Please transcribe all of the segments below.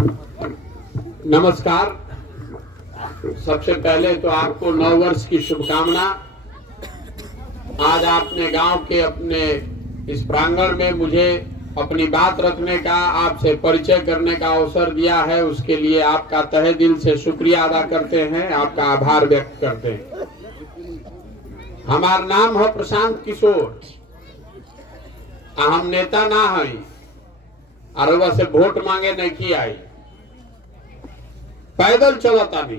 नमस्कार। सबसे पहले तो आपको नव वर्ष की शुभकामना। आज आपने गांव के अपने इस प्रांगण में मुझे अपनी बात रखने का, आपसे परिचय करने का अवसर दिया है, उसके लिए आपका तहे दिल से शुक्रिया अदा करते हैं, आपका आभार व्यक्त करते हैं। हमारा नाम है प्रशांत किशोर। हम नेता ना है और वैसे वोट मांगे नहीं की आई, पैदल चलता भी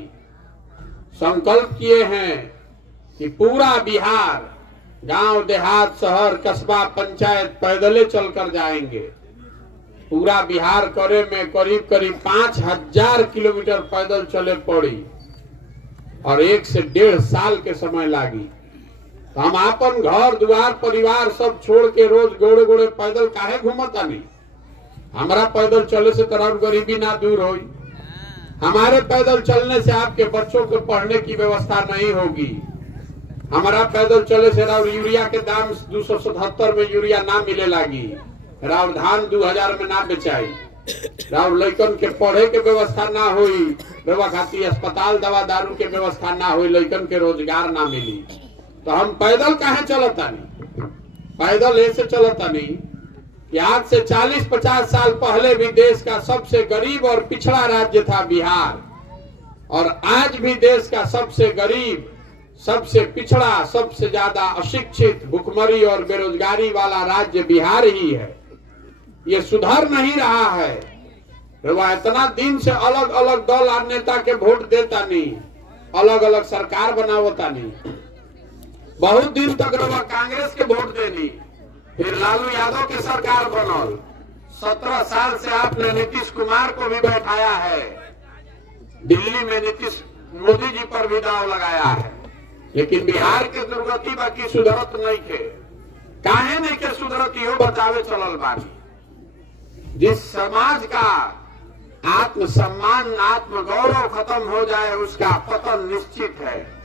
संकल्प किए हैं कि पूरा बिहार, गांव देहात, शहर, कस्बा, पंचायत पैदले चलकर जाएंगे। पूरा बिहार करे में करीब करीब 5000 किलोमीटर पैदल चले पड़ी और 1 से 1.5 साल के समय लागी। तो हम अपन घर द्वार परिवार सब छोड़ के रोज गोड़े गोड़े पैदल काहे घूमता नहीं। हमारा पैदल चले से तरह गरीबी ना दूर होई। हमारे पैदल चलने से आपके बच्चों को पढ़ने की व्यवस्था नहीं होगी। हमारा पैदल चले से राउर यूरिया के दाम 277 में यूरिया ना मिले लागी, राउर धान 2000 में ना बेचाई, राउर लइकन के पढ़े के व्यवस्था ना हुई, व्यवस्था खातिर अस्पताल दवा दारू के व्यवस्था ना हुई, लइकन के रोजगार ना मिली। तो हम पैदल काहे चलता नहीं? पैदल ऐसे चलता नहीं कि आज से 40-50 साल पहले भी देश का सबसे गरीब और पिछड़ा राज्य था बिहार, और आज भी देश का सबसे गरीब, सबसे पिछड़ा, सबसे ज्यादा अशिक्षित, भुखमरी और बेरोजगारी वाला राज्य बिहार ही है। ये सुधर नहीं रहा है। वह इतना दिन से अलग अलग दल और नेता के वोट देता नहीं, अलग अलग सरकार बनावता नहीं। बहुत दिन तक रवा कांग्रेस के वोट देनी, फिर लालू यादव की सरकार बनल। 17 साल से आपने नीतीश कुमार को भी बैठाया है, दिल्ली में नीतीश मोदी जी पर भी दाव लगाया है, लेकिन बिहार के दुर्गति बाकी सुधरत नहीं के। काहे नहीं के सुधरत हो बतावे चलल बानी। जिस समाज का आत्मसम्मान, आत्मगौरव खत्म हो जाए उसका पतन निश्चित है।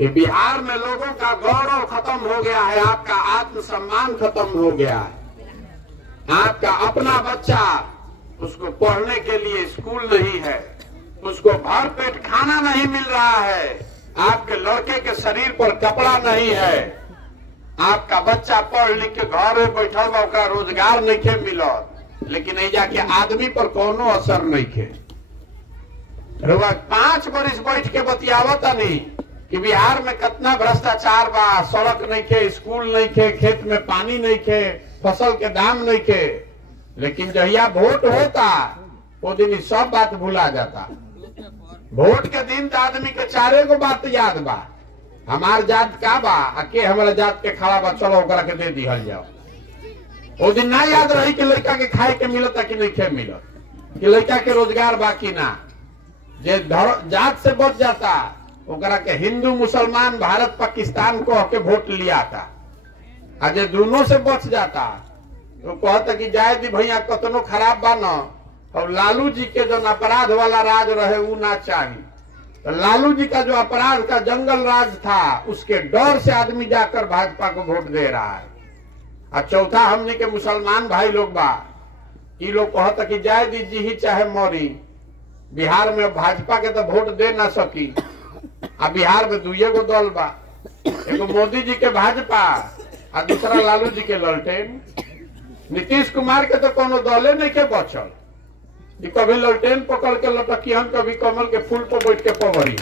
ये बिहार में लोगों का गौरव खत्म हो गया है, आपका आत्मसम्मान खत्म हो गया है। आपका अपना बच्चा, उसको पढ़ने के लिए स्कूल नहीं है, उसको भर पेट खाना नहीं मिल रहा है, आपके लड़के के शरीर पर कपड़ा नहीं है, आपका बच्चा पढ़ लिख के घर में बैठल बा, ओकरा रोजगार नहीं के मिलत, लेकिन नहीं जाके आदमी पर कोनो असर नहीं के। 5 बरिस बैठ के बतियावता नहीं कि बिहार में कितना भ्रष्टाचार बा, सड़क नहीं के, स्कूल नहीं के, खेत में पानी नहीं के, फसल के दाम नहीं के, लेकिन जहिया वोट होता वो दिन सब बात भुला जाता। वोट के दिन तो आदमी के 4 बात याद बा, हमार जात का बा, के हमारा जात के खड़ा बा, चलो ओकरा के दे दिहल जाओ। वो दिन ना याद रही कि लड़का के खाए के मिलता कि नहीं खे मिलत, कि लड़का के रोजगार बाकी ना। जे जात से बच जाता ओकरा के हिंदू मुसलमान भारत पाकिस्तान को के वोट लिया था, आज दोनों से बच जाता तो कहता कि जाए दी भैया कतनो खराब बा न, और लालू जी के जो अपराध वाला राज रहे वो ना चाहिए। तो लालू जी का जो अपराध का जंगल राज था उसके डर से आदमी जाकर भाजपा को वोट दे रहा है। और चौथा हमने के मुसलमान भाई लोग बा, ये लोग कहता कि जाए दी जी ही चाहे मौरी, बिहार में भाजपा के तो वोट दे ना सकी। अब बिहार में 2 गो दल बा, एगो मोदी जी के भाजपा और दूसरा लालू जी के ललटेन। नीतीश कुमार के तो कोनो दले नहीं के बचल, कभी ललटेन पकड़ के लटकियन, कभी कमल के फूल पर बैठ के पवरी।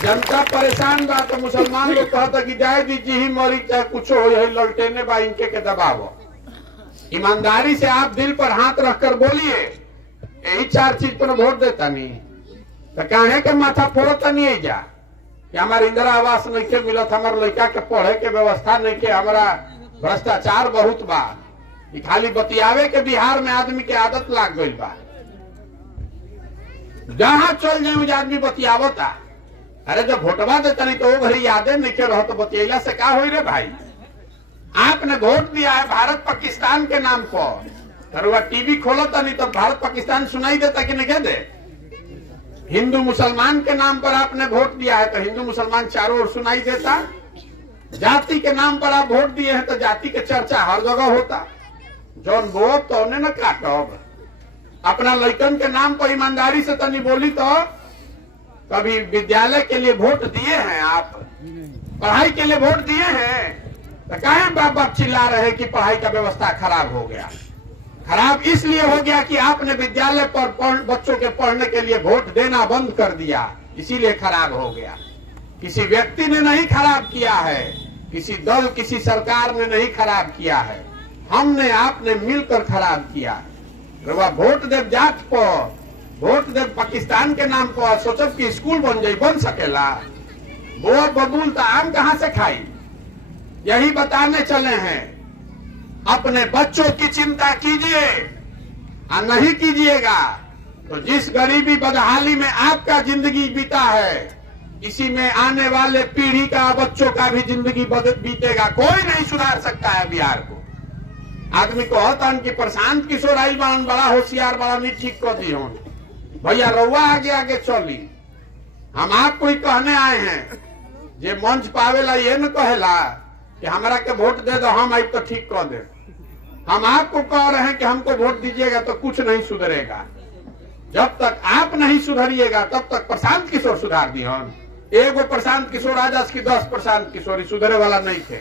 जनता परेशान बा तो मुसलमान लोग कहता कि जाए दीजिए ही मरी चाहे कुछ हो, यही ललटेने बा, इनके के दबाव। ईमानदारी से आप दिल पर हाथ रखकर बोलिए, यही 4 चीज पर वोट देता नहीं तो काहे के माथा फोड़ता नहीं जा कि हमारे इंदिरा आवास नहीं के मिलत, हमारे लड़का के पढ़े के व्यवस्था नहीं के, हमारा भ्रष्टाचार बहुत बा। खाली बतियावे के बिहार में आदमी के आदत लाग गई बा। जहां चल जाए आदमी बतियावता, अरे जब वोटवा देता नहीं तो वो घड़ी यादें नहीं के रहो तो बतियाला से का हो रे भाई। आपने वोट दिया है भारत पाकिस्तान के नाम पर, टीवी खोलता नहीं तो भारत पाकिस्तान सुनाई देता कि नहीं दे। हिंदू मुसलमान के नाम पर आपने वोट दिया है तो हिंदू मुसलमान चारों ओर सुनाई देता। जाति के नाम पर आप वोट दिए हैं तो जाति के चर्चा हर जगह होता। जौन बोब तो न काटब, अपना लड़कन के नाम पर ईमानदारी से तनी बोली तो कभी विद्यालय के लिए वोट दिए हैं आप, पढ़ाई के लिए वोट दिए हैं, तो काहे बाप बाप चिल्ला रहे कि पढ़ाई का व्यवस्था खराब हो गया। खराब इसलिए हो गया कि आपने विद्यालय पर बच्चों के पढ़ने के लिए वोट देना बंद कर दिया, इसीलिए खराब हो गया। किसी व्यक्ति ने नहीं खराब किया है, किसी दल किसी सरकार ने नहीं खराब किया है, हमने आपने मिलकर खराब किया है। वोट देव जात पर, वोट देव पाकिस्तान के नाम पर, सोचब कि स्कूल बन जाए, बन सकेला? वो बबूल तो आम कहां से खाई? यही बताने चले हैं, अपने बच्चों की चिंता कीजिए और नहीं कीजिएगा तो जिस गरीबी बदहाली में आपका जिंदगी बीता है, इसी में आने वाले पीढ़ी का बच्चों का भी जिंदगी बीतेगा। कोई नहीं सुधार सकता है बिहार को। आदमी को होता कि प्रशांत किशोर आई बान बड़ा होशियार, बड़ा नहीं ठीक कर दी हो भैया, रउआ आगे आगे चली। हम आपको ही कहने आए हैं, जे मंच पावेला ये न कहेला कि हमरा के वोट दे दो, हम आई तो ठीक कर दे। हम आपको कह रहे हैं कि हमको वोट दीजिएगा तो कुछ नहीं सुधरेगा। जब तक आप नहीं सुधरिएगा तब तक प्रशांत किशोर सुधार दी हम। एगो प्रशांत किशोर आजाद की 10 प्रशांत किशोर सुधरे वाला नहीं थे।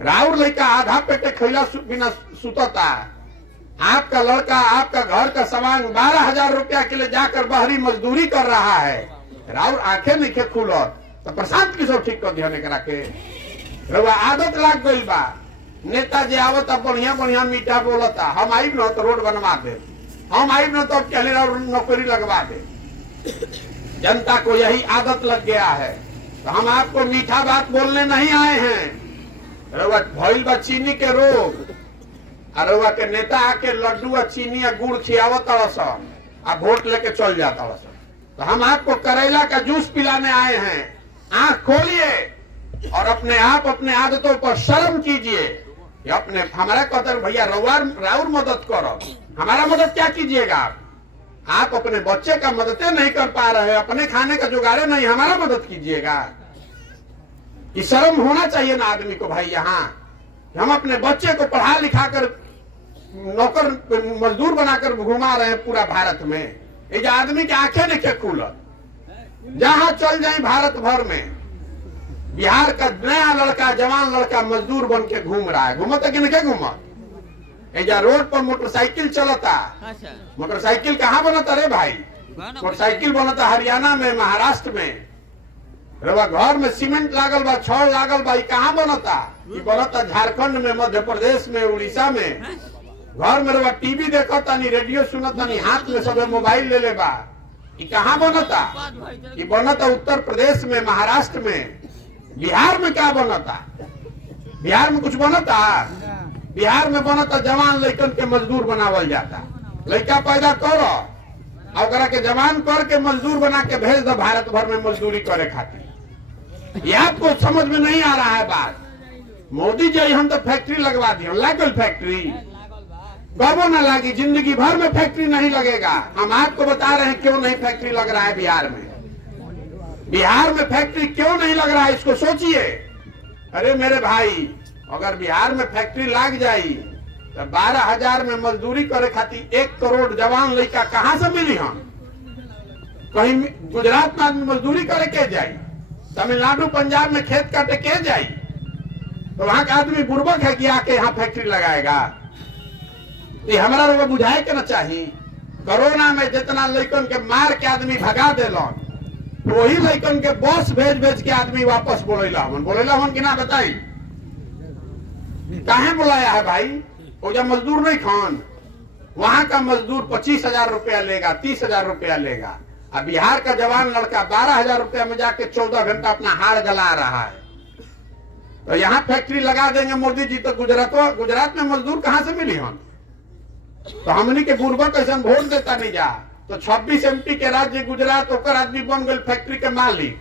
राउर लड़का आधा पेटे खैला बिना सुतता, आपका लड़का आपका घर का सामान 12,000 रुपया के लिए जाकर बाहरी मजदूरी कर रहा है, राउर आंखें नहीं खे खुलत तो प्रशांत किशोर ठीक कर दिया करा के। रउआ आदत लाग गई बा, नेता जे आवता बढ़िया बढ़िया मीठा बोलता, हम आई न तो रोड बनवा दे, हम आई न तो पहले नौकरी लगवा दे। जनता को यही आदत लग गया है। तो हम आपको मीठा बात बोलने नहीं आए हैं। रउआ भइल बा चीनी के रोग, और रउआ के नेता आके लड्डू और चीनी या गुड़ खियावत आ वोट लेके चल जाता। तो हम आपको करेला का जूस पिलाने आए हैं। आंख खोलिए और अपने आप अपने आदतों पर शर्म कीजिए। अपने हमारा कहते भैया राउर मदद करो, हमारा मदद क्या कीजिएगा? आप अपने बच्चे का मदद नहीं कर पा रहे, अपने खाने का जुगाड़े नहीं, हमारा मदद कीजिएगा। ये शर्म होना चाहिए ना आदमी को भाई। यहाँ हम अपने बच्चे को पढ़ा लिखा कर नौकर मजदूर बनाकर घुमा रहे हैं पूरा भारत में। ये जो आदमी की आंखें नहीं खुलत, जहां चल जाए भारत भर में बिहार का नया लड़का जवान लड़का मजदूर बन के घूम रहा है। घूमता कि नहीं घूमत? एजा रोड पर मोटरसाइकिल चलता, मोटरसाइकिल कहाँ बनता रे भाई? मोटरसाइकिल बनता हरियाणा में, महाराष्ट्र में। रवा घर में सीमेंट लागल बा, छड़ लागल बा, कहाँ बनता? ये बनता झारखंड में, मध्य प्रदेश में, उड़ीसा में। घर में रवा टीवी देखता नहीं, रेडियो सुनता नहीं, हाथ में सब मोबाइल ले ले बा। ये कहाँ बनता? ये बनता उत्तर प्रदेश में, महाराष्ट्र में। बिहार में क्या बनता? बिहार में कुछ बनता? बिहार में बनता जवान लड़कन के मजदूर बनावल जाता। लड़का पैदा करो और के जवान करके मजदूर बना के भेज दो भारत भर में मजदूरी करे खातिर। ये आपको समझ में नहीं आ रहा है बात। मोदी जी हम तो फैक्ट्री लगवा दी, लागल फैक्ट्री कबो न लगी, जिंदगी भर में फैक्ट्री नहीं लगेगा। हम आपको बता रहे हैं क्यों नहीं फैक्ट्री लग रहा है बिहार में। बिहार में फैक्ट्री क्यों नहीं लग रहा है, इसको सोचिए। अरे मेरे भाई, अगर बिहार में फैक्ट्री लग जाई तो 12,000 में मजदूरी करे खातिर 1 करोड़ जवान लड़का कहाँ से मिली? हम कहीं गुजरात में आदमी मजदूरी करे के जाई, तमिलनाडु पंजाब में खेत काटे के जाई, तो वहां का आदमी बुर्बक है कि आके यहाँ फैक्ट्री लगाएगा। तो हमारा लोग बुझाए के ना चाहिए। कोरोना में जितना लड़कन के मार के आदमी भगा दिलन, तो वही लड़कन के बस भेज भेज के आदमी वापस बोलेला हम कि ना बताई काहे बुलाया है भाई? वो जब मजदूर नहीं खान, वहां का मजदूर 25,000 रुपया लेगा, 30,000 रुपया लेगा। अब बिहार का जवान लड़का 12,000 रुपया में जाके 14 घंटा अपना हाड़ जला रहा है। तो यहाँ फैक्ट्री लगा देंगे मोदी जी तो गुजरात में मजदूर कहाँ से मिली? हम तो हमनी के बुर्बक कैसे वोट देता नहीं जा। तो 26 MP के राज्य गुजरात होकर आदमी बन गए फैक्ट्री के मालिक,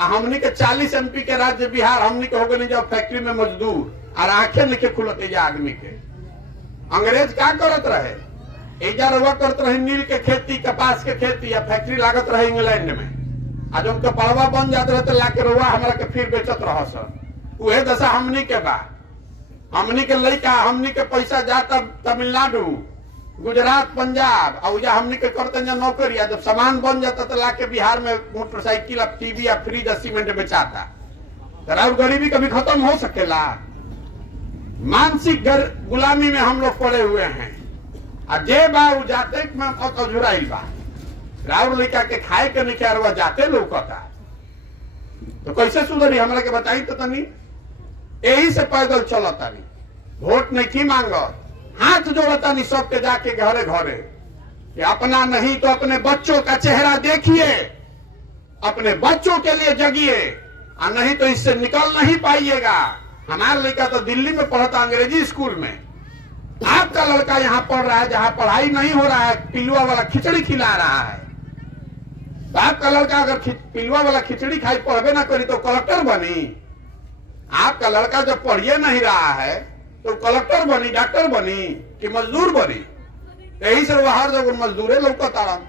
हमनी के 40 MP के राज्य बिहार हमनी के हो गए जब फैक्ट्री में मजदूर। और आंखें नहीं खुलते जा आदमी के। अंग्रेज क्या करत रहे? एजा रवा करत रहे नील के खेती, कपास के खेती, या फैक्ट्री लागत रहे इंग्लैंड में। आज उनका पड़वा बन जाते रहे तो लाके रवा हमारा के फिर बेचत रह सर। वह दशा हमनी के बा। हमनी के लड़का, हमनी के पैसा जाता तमिलनाडु, गुजरात, पंजाब और या हमने के करते हैं नौकरी, जब सामान बन जाता तो लाके बिहार में मोटरसाइकिल, अब टीवी या फ्रिज, सीमेंट बेचाता। तो गरीबी कभी खत्म हो सकेला? मानसिक गुलामी में हम लोग पड़े हुए हैं। और जे बा जाते में अझुराइल बा, राउर लेकर के खाए के नहीं क्या जाते लौकता, तो कैसे सुधरी? हमरा के बताई तो तनी। यही से पैदल चलता नहीं, वोट नहीं की मांगो, हाथ जोड़ता नहीं सबके जाके घरे घरे कि अपना नहीं तो अपने बच्चों का चेहरा देखिए, अपने बच्चों के लिए जगिए, और नहीं तो इससे निकल नहीं पाइएगा। हमारा लड़का तो दिल्ली में पढ़ता अंग्रेजी स्कूल में, आपका लड़का यहाँ पढ़ रहा है जहाँ पढ़ाई नहीं हो रहा है, पिलुआ वाला खिचड़ी खिला रहा है। तो आपका लड़का अगर पिलुआ वाला खिचड़ी खाई पढ़वे ना करी तो कलेक्टर बनी? आपका लड़का जब पढ़िए नहीं रहा है तो कलेक्टर बनी, डॉक्टर बनी कि मजदूर बनी? यही से हर जगह मजदूरे लौकता।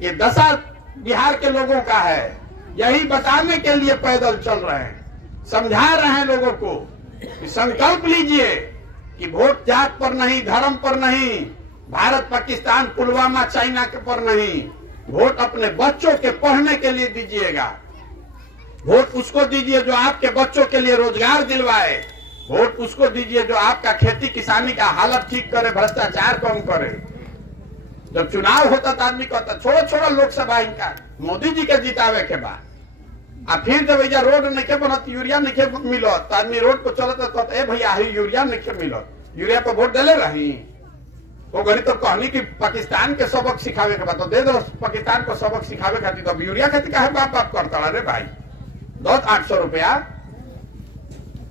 ये दशा बिहार के लोगों का है, यही बताने के लिए पैदल चल रहे हैं, समझा रहे हैं लोगों को कि संकल्प लीजिए कि वोट जात पर नहीं, धर्म पर नहीं, भारत पाकिस्तान, पुलवामा, चाइना के पर नहीं, वोट अपने बच्चों के पढ़ने के लिए दीजिएगा। वोट उसको दीजिए जो आपके बच्चों के लिए रोजगार दिलवाए, वोट उसको दीजिए जो आपका खेती किसानी का हालत ठीक करे, भ्रष्टाचार कम करे। जब चुनाव होता तो आदमी कहता छोड़ो छोड़ो लोकसभा इनका, मोदी जी के जितावे के बाद। आ फिर जब ऐसा रोड नहीं बनत, यूरिया नहीं मिलत, तो आदमी रोड पर चलता कहता ए भैया यूरिया नहीं मिलत, यूरिया पर वोट डाले रही। वो गरीब तो कहनी कि पाकिस्तान के सबक सिखावे के बाद तो दे दो पाकिस्तान को सबक सिखावे खातिर, तो यूरिया खातिर काहे बाप बाप करता? अरे भाई 800 रुपया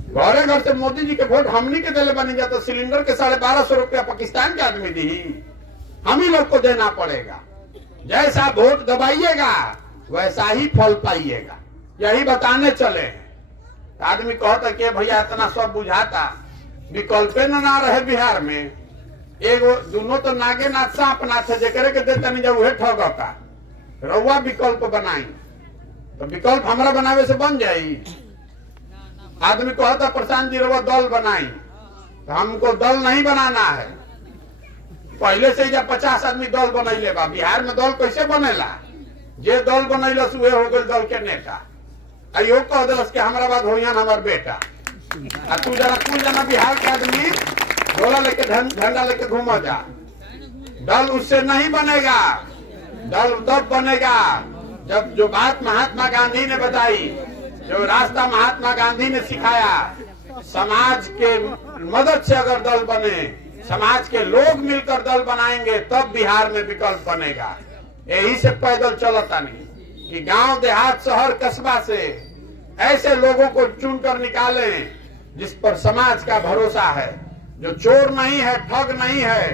घरे घर से मोदी जी के वोट हमनी के दिले बनी जाता, सिलेंडर के 1250 रुपया पाकिस्तान के आदमी दी, हम ही लोग को देना पड़ेगा। जैसा वोट दबाइएगा वैसा ही फल पाइएगा, यही बताने चले हैं। आदमी कहता कि भैया इतना सब बुझाता, विकल्प ना रहे बिहार में। एगो दोनों तो नागे नाथ सांप नाथ है, जेकरे के देता नहीं जब वह ठगता। रउआ विकल्प बनाई तो विकल्प हमरा बनावे से बन जाई। आदमी कहता प्रशांत जी रउआ दल बनाई, तो हमको दल नहीं बनाना है। पहले से जब 50 आदमी दल बनैले बा, बिहार में दल कैसे बनेला? जे दल बनैलस उहे हो गए दल के नेता। अयो कह दिलस कि हमारा बाद होइहन हमार बेटा। आ तू जरा कुल जना बिहार के आदमी झोला लेके झंडा लेके घूमा जा। दल उससे नहीं बनेगा, दल तब बनेगा जब जो बात महात्मा गांधी ने बताई, जो रास्ता महात्मा गांधी ने सिखाया, समाज के मदद से अगर दल बने, समाज के लोग मिलकर दल बनाएंगे तब बिहार में विकल्प बनेगा। यही से पैदल चलता नहीं कि गांव देहात शहर कस्बा से ऐसे लोगों को चुनकर निकालें जिस पर समाज का भरोसा है, जो चोर नहीं है, ठग नहीं है,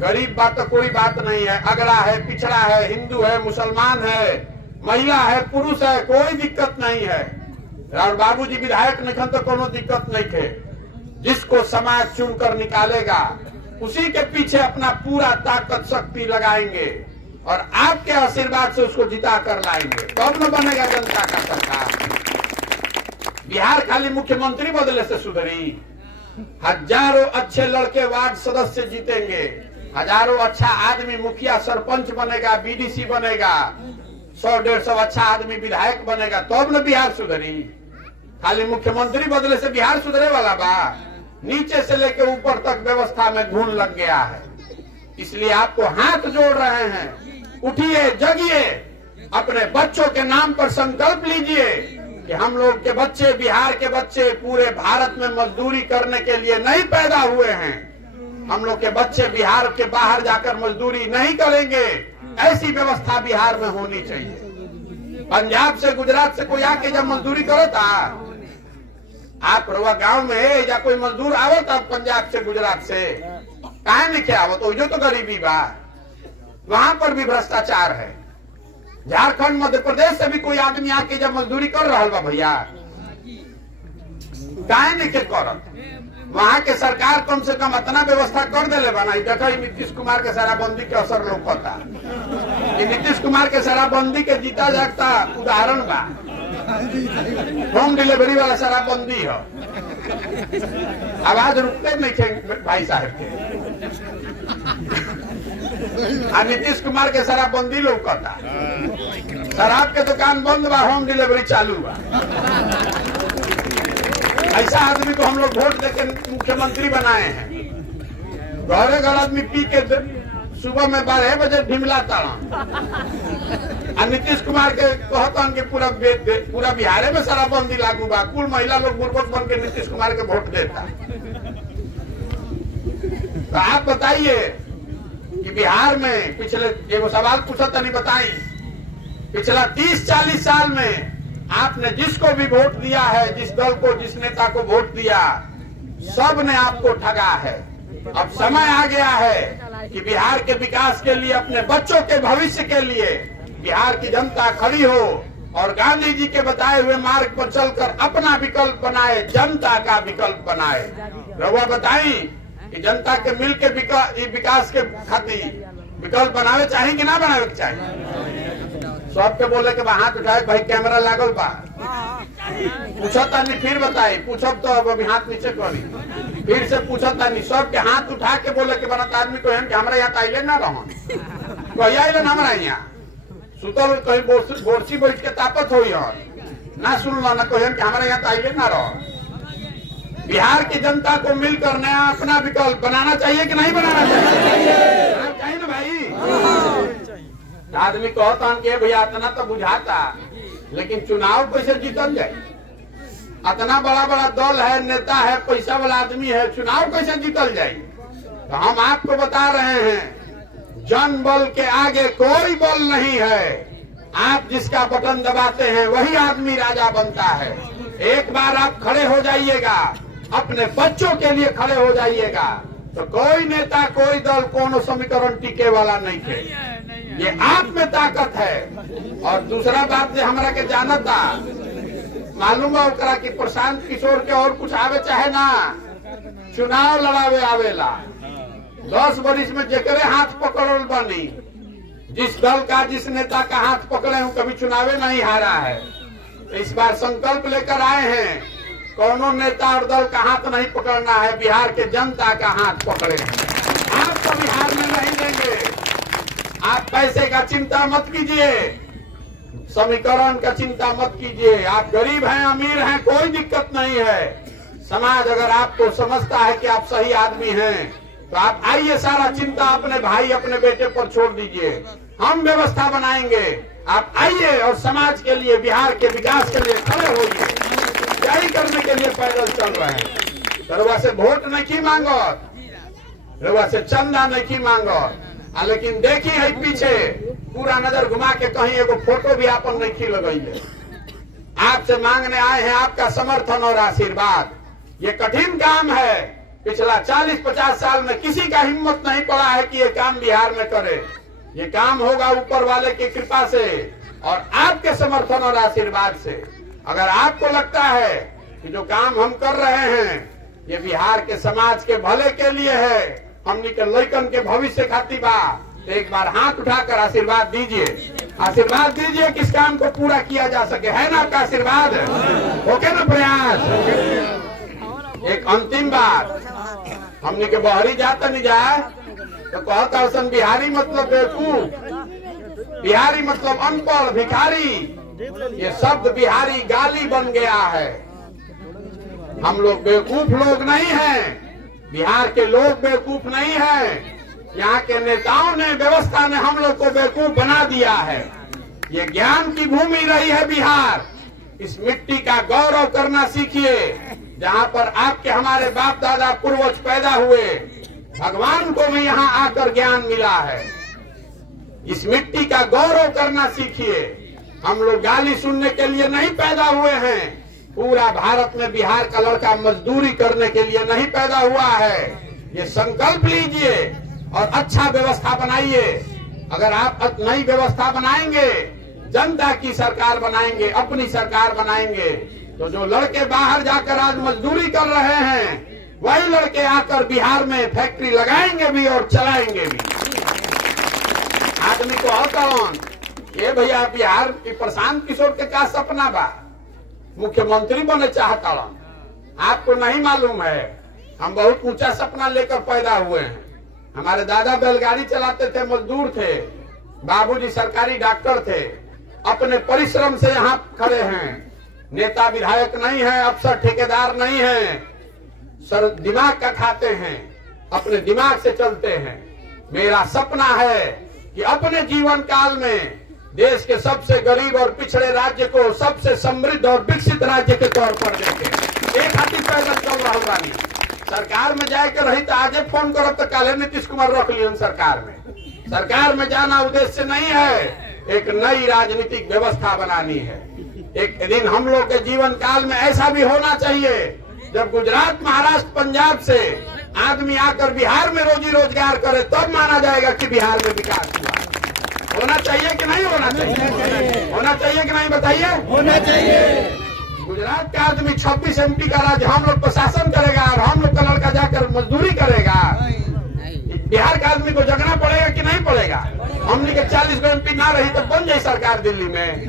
गरीब बात तो कोई बात नहीं है, अगड़ा है, पिछड़ा है, हिंदू है, मुसलमान है, महिला है, पुरुष है, कोई दिक्कत नहीं है। और बाबूजी विधायक नहीं तो कोनो दिक्कत नहीं थे। जिसको समाज चुनकर निकालेगा उसी के पीछे अपना पूरा ताकत शक्ति लगाएंगे और आपके आशीर्वाद से उसको जिता कर लाएंगे, तब न बनेगा जनता का सरकार। बिहार खाली मुख्यमंत्री बदले से सुधरी? हजारों अच्छे लड़के वार्ड सदस्य जीतेंगे, हजारों अच्छा आदमी मुखिया सरपंच बनेगा, बीडीसी बनेगा, 100-150 अच्छा आदमी विधायक बनेगा, तब न बिहार सुधरी? खाली मुख्यमंत्री बदले से बिहार सुधरे वाला बा? नीचे से लेकर ऊपर तक व्यवस्था में धूल लग गया है। इसलिए आपको हाथ जोड़ रहे हैं, उठिए, जगिए, अपने बच्चों के नाम पर संकल्प लीजिए कि हम लोग के बच्चे, बिहार के बच्चे पूरे भारत में मजदूरी करने के लिए नहीं पैदा हुए हैं। हम लोग के बच्चे बिहार के बाहर जाकर मजदूरी नहीं करेंगे, ऐसी व्यवस्था बिहार में होनी चाहिए। पंजाब से, गुजरात से कोई आके जब मजदूरी करो था, आप रवा गांव में है या कोई मजदूर आवत था पंजाब से, गुजरात से, काहे नहीं क्या आवत? जो तो गरीबी बा, वहां पर भी भ्रष्टाचार है। झारखंड, मध्य प्रदेश से भी कोई आदमी आके जब मजदूरी कर रहा बा भैया, काहे नहीं के करत? वहां के सरकार कम से कम इतना व्यवस्था कर देले बना। देखो नीतीश कुमार के शराबबंदी के असर लौकता, नीतीश कुमार के शराबबंदी के जीता जागता उदाहरण बा। होम डिलीवरी वाला शराबबंदी हो, आवाज रुकते नहीं थे भाई साहब के। आ नीतीश कुमार के शराबबंदी लौकता, शराब के दुकान बंद बा, होम डिलीवरी चालू बा। ऐसा आदमी को हम लोग वोट देके मुख्यमंत्री बनाए हैं। घरे घर आदमी पी के सुबह में 12 बजे ढिमलाता, नीतीश कुमार के कहता कि पूरा बिहार में शराबबंदी लागू बा, कुल महिला लोग बुर्बक बन के नीतीश कुमार के वोट देता। तो आप बताइए कि बिहार में पिछले एगो सवाल पूछा था, नहीं बताई, पिछला 30-40 साल में आपने जिसको भी वोट दिया है, जिस दल को, जिस नेता को वोट दिया, सब ने आपको ठगा है। अब समय आ गया है कि बिहार के विकास के लिए, अपने बच्चों के भविष्य के लिए बिहार की जनता खड़ी हो और गांधी जी के बताए हुए मार्ग पर चलकर अपना विकल्प बनाए, जनता का विकल्प बनाए। रहुआ बताई कि जनता के मिल के विकास के खातिर विकल्प बनावे चाहिए कि ना बनावे के चाहिए? सबके बोले के हाथ उठाए, भाई कैमरा लागल बा, पूछता नहीं, फिर बताई, पूछब तो अब अभी हाथ नीचे करी, फिर से पूछता नहीं, सबके हाथ उठा के बोले के बनता आदमी को हम कि हमारे यहाँ आइले ना रहो, कही आइले हमारा यहाँ सुतल कहीं बोरसी बैठ के तापत हो ना सुनल ना कही कि हमारे यहाँ आइले ना रहो। बिहार की जनता को मिलकर नया अपना विकल्प बनाना चाहिए कि नहीं बनाना चाहिए ना भाई? आदमी कहता कि भैया इतना तो बुझाता, लेकिन चुनाव कैसे जीतल जाए? इतना बड़ा बड़ा दल है, नेता है, पैसा वाला आदमी है, चुनाव कैसे जीतल जाए? तो हम आपको बता रहे हैं, जन बल के आगे कोई बल नहीं है। आप जिसका बटन दबाते हैं वही आदमी राजा बनता है। एक बार आप खड़े हो जाइएगा, अपने बच्चों के लिए खड़े हो जाइएगा, तो कोई नेता, कोई दल, कोनो समीकरण टिके वाला नहीं है। ये आप में ताकत है। और दूसरा बात जो हमारा के जानता मालूम है ओकरा कि प्रशांत किशोर के और कुछ आवे चाहे ना, चुनाव लड़ावे आवेला। 10 वर्ष में जेकरे हाथ पकड़ल बनी, जिस दल का, जिस नेता का हाथ पकड़े हूँ, कभी चुनावे नहीं हारा है। तो इस बार संकल्प लेकर आए हैं, कौनो नेता और दल का हाथ नहीं पकड़ना है, बिहार के जनता का हाथ पकड़े। आपको बिहार में नहीं देंगे। आप पैसे का चिंता मत कीजिए, समीकरण का चिंता मत कीजिए। आप गरीब हैं, अमीर हैं, कोई दिक्कत नहीं है। समाज अगर आपको समझता है कि आप सही आदमी हैं, तो आप आइए, सारा चिंता अपने भाई, अपने बेटे पर छोड़ दीजिए, हम व्यवस्था बनाएंगे। आप आइए और समाज के लिए, बिहार के विकास के लिए खड़े होइए। यही करने के लिए पैदल चल रहे हैं। रउआ से वोट नहीं मांगो, रउआ से चंदा नहीं मांगो, लेकिन देखी है पीछे पूरा नजर घुमा के कहीं एगो फोटो भी आपन नहीं लगैले। आपसे मांगने आए हैं आपका समर्थन और आशीर्वाद। ये कठिन काम है, पिछला 40-50 साल में किसी का हिम्मत नहीं पड़ा है कि ये काम बिहार में करे। ये काम होगा ऊपर वाले की कृपा से और आपके समर्थन और आशीर्वाद से। अगर आपको लगता है कि जो काम हम कर रहे हैं ये बिहार के समाज के भले के लिए है, हमनी के लड़कन के भविष्य खातिर बा, तो एक बार हाथ उठाकर आशीर्वाद दीजिए। आशीर्वाद दीजिए कि इस काम को पूरा किया जा सके। है ना आपका आशीर्वाद? ओके ना प्रयास? एक अंतिम बात, हमने के बहरी जाता नहीं जाए तो कहता सन बिहारी मतलब बेवकूफ, बिहारी मतलब अनपढ़, भिखारी। ये शब्द बिहारी गाली बन गया है। हम लोग बेवकूफ लोग नहीं हैं, बिहार के लोग बेवकूफ नहीं हैं। यहाँ के नेताओं ने, व्यवस्था ने हम लोग को बेवकूफ बना दिया है। ये ज्ञान की भूमि रही है बिहार। इस मिट्टी का गौरव करना सीखिए, जहाँ पर आपके, हमारे बाप दादा, पूर्वज पैदा हुए। भगवान को भी यहाँ आकर ज्ञान मिला है। इस मिट्टी का गौरव करना सीखिए। हम लोग गाली सुनने के लिए नहीं पैदा हुए हैं। पूरा भारत में बिहार का लड़का मजदूरी करने के लिए नहीं पैदा हुआ है। ये संकल्प लीजिए और अच्छा व्यवस्था बनाइए। अगर आप नई व्यवस्था बनाएंगे, जनता की सरकार बनाएंगे, अपनी सरकार बनाएंगे, तो जो लड़के बाहर जाकर आज मजदूरी कर रहे हैं, वही लड़के आकर बिहार में फैक्ट्री लगाएंगे भी और चलाएंगे भी। आदमी को हौसला, ये भैया बिहार की प्रशांत किशोर के क्या सपना बा, मुख्यमंत्री बने चाहता। आपको नहीं मालूम है, हम बहुत ऊंचा सपना लेकर पैदा हुए हैं। हमारे दादा बैलगाड़ी चलाते थे, मजदूर थे, बाबूजी सरकारी डॉक्टर थे, अपने परिश्रम से यहाँ खड़े हैं। नेता विधायक नहीं है, अफसर ठेकेदार नहीं है, सर दिमाग का खाते हैं, अपने दिमाग से चलते हैं। मेरा सपना है कि अपने जीवन काल में देश के सबसे गरीब और पिछड़े राज्य को सबसे समृद्ध और विकसित राज्य के तौर पर देखें। एक हाथी पैदल चल रहा बानी। सरकार में जाके रही तो आजे फोन करब तो काले नीतीश कुमार रख लियन सरकार में। सरकार में जाना उद्देश्य नहीं है, एक नई राजनीतिक व्यवस्था बनानी है। एक दिन हम लोग के जीवन काल में ऐसा भी होना चाहिए जब गुजरात, महाराष्ट्र, पंजाब से आदमी आकर बिहार में रोजी रोजगार करे तब माना जाएगा कि बिहार में विकास हुआ। होना चाहिए कि नहीं होना चाहिए? होना चाहिए कि नहीं बताइए? होना चाहिए। गुजरात का आदमी 26 MP का राज्य हम लोग प्रशासन करेगा और हम लोग का लड़का जाकर मजदूरी करेगा। बिहार का आदमी को जगना पड़ेगा कि नहीं पड़ेगा? हमने के 40 MP ना रही तो बन जाए सरकार दिल्ली में।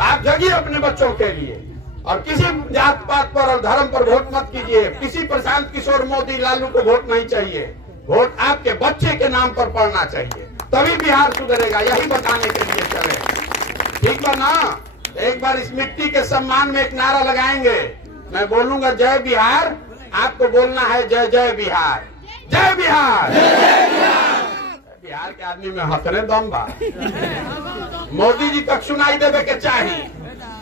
आप जगिए अपने बच्चों के लिए और किसी जात पात पर और धर्म पर वोट मत कीजिए। किसी प्रशांत किशोर मोदी, लालू को वोट नहीं चाहिए। वोट आपके बच्चे के नाम पर पड़ना चाहिए, तभी बिहार सुधरेगा। यही बताने के लिए चले, ठीक है ना? एक बार इस मिट्टी के सम्मान में एक नारा लगाएंगे। मैं बोलूंगा जय बिहार, आपको बोलना है जय जय बिहार, जय बिहार। बिहार के आदमी में हथने दम बा। मोदी जी तक सुनाई देवे के चाहिए।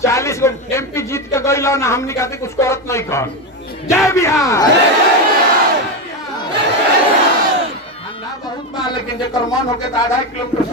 40 गो MP जीत के गई ना, हमने कहते कुछ करत नहीं कर। जय बिहार। ठंडा बहुत बा, लेकिन जब मन होके तो आधा किलोमीटर